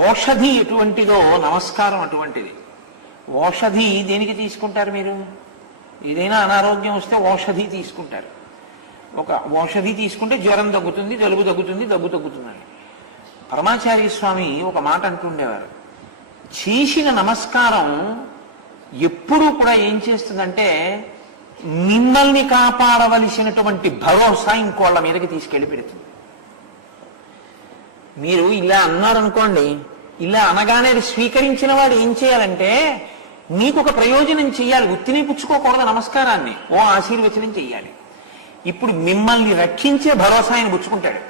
ఓషధి ఎటువంటిదో నమస్కారం అటువంటిది. ఓషధి దేనికి తీసుకుంటారు మీరు? ఏదైనా అనారోగ్యం వస్తే ఓషధి తీసుకుంటారు. ఒక ఓషధి తీసుకుంటే జ్వరం తగ్గుతుంది, జలుబు తగ్గుతుంది, దగ్గు తగ్గుతుందని. పరమాచార్య స్వామి ఒక మాట అంటుండేవారు, చేసిన నమస్కారం ఎప్పుడూ కూడా ఏం చేస్తుందంటే మిమ్మల్ని కాపాడవలసినటువంటి భరోసా ఇంకోళ్ళ మీదకి తీసుకెళ్లి పెడుతుంది. మీరు ఇలా అన్నారనుకోండి, ఇలా అనగానే అది స్వీకరించిన వాడు ఏం చేయాలంటే మీకు ఒక ప్రయోజనం చెయ్యాలి, ఉత్తిని పుచ్చుకోకూడదు నమస్కారాన్ని, ఓ ఆశీర్వచనం చెయ్యాలి. ఇప్పుడు మిమ్మల్ని రక్షించే భరోసా ఆయన పుచ్చుకుంటాడు.